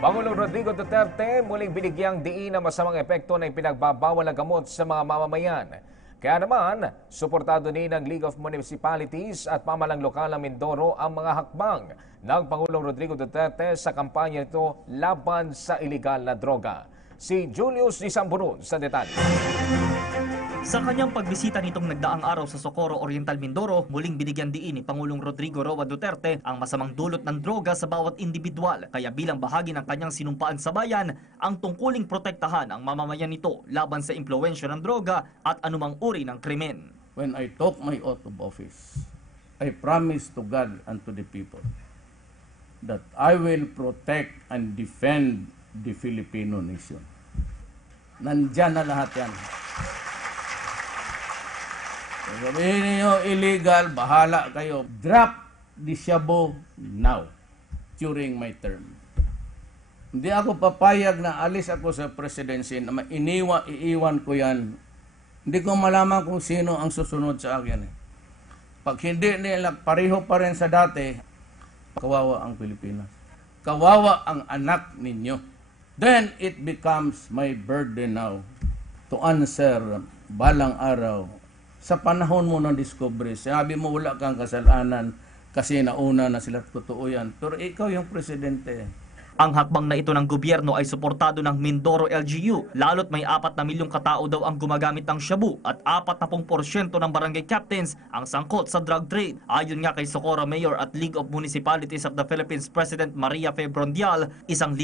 Pangulong Rodrigo Duterte muling binigyang diin ang masamang epekto ng pinagbabawal ng gamot sa mga mamamayan. Kaya naman, suportado din ng League of Municipalities at pamahalang lokal ng Mindoro ang mga hakbang ng Pangulong Rodrigo Duterte sa kampanya nito laban sa iligal na droga. Si Julius Disamburun sa detalye. Sa kanyang pagbisita nitong nagdaang araw sa Socorro Oriental, Mindoro, muling binigyan diin ni Pangulong Rodrigo Roa Duterte ang masamang dulot ng droga sa bawat individual. Kaya bilang bahagi ng kanyang sinumpaan sa bayan, ang tungkuling protektahan ang mamamayan nito laban sa impluwensya ng droga at anumang uri ng krimen. When I took my oath of office, I promise to God and to the people that I will protect and defend the Filipino nation. Nandyan na lahat yan. Sabihin niyo illegal, bahala kayo. Drop the shabu now, during my term. Hindi ako papayag na alis ako sa presidency na iiwan ko yan. Hindi ko malaman kung sino ang susunod sa akin. Pag hindi nila pareho pa rin sa dati, kawawa ang Pilipinas. Kawawa ang anak ninyo. Then it becomes my burden now to answer balang araw. Sa panahon mo ng discovery, sabi mo wala kang kasalanan kasi nauna na sila, totoo yan. Pero ikaw yung presidente. Ang hakbang na ito ng gobyerno ay suportado ng Mindoro LGU, lalo't may 4 na milyong katao daw ang gumagamit ng shabu at 40% ng barangay captains ang sangkot sa drug trade. Ayon nga kay Socorro Mayor at League of Municipalities of the Philippines President Maria Febrondial, 1,000%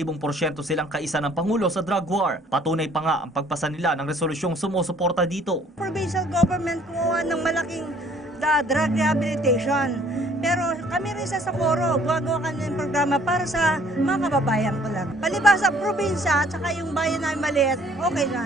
silang kaisa ng Pangulo sa drug war. Patunay pa nga ang pagpasa nila ng resolusyong sumusuporta dito. Provincial government kumuha ng malaking drug rehabilitation. Pero kami rin sa Socorro, gagawa kami ng programa para sa mga kababayan ko lang. Palibas sa probinsya at saka yung bayan na maliit, okay na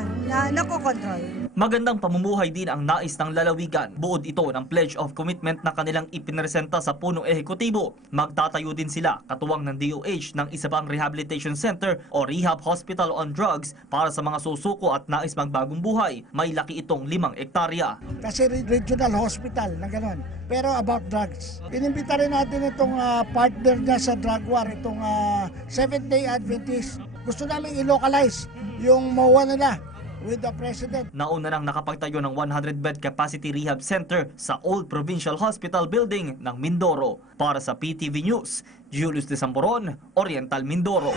nakokontrol. Magandang pamumuhay din ang nais ng lalawigan. Buod ito ng Pledge of Commitment na kanilang ipinresenta sa punong ehekutibo. Magtatayo din sila, katuwang ng DOH, ng isa pang rehabilitation center o rehab hospital on drugs para sa mga susuko at nais magbagong buhay. May laki itong 5 hektarya. Kasi regional hospital na gano'n. Pero about drugs. Inimbita rin natin itong partner niya sa drug war, itong Seventh-day Adventist. Gusto namin i-localize yung MOA nila with the President. Nauna nang nakapagtayo ng 100-bed capacity rehab center sa Old Provincial Hospital Building ng Mindoro. Para sa PTV News, Julius Disamboron, Oriental Mindoro.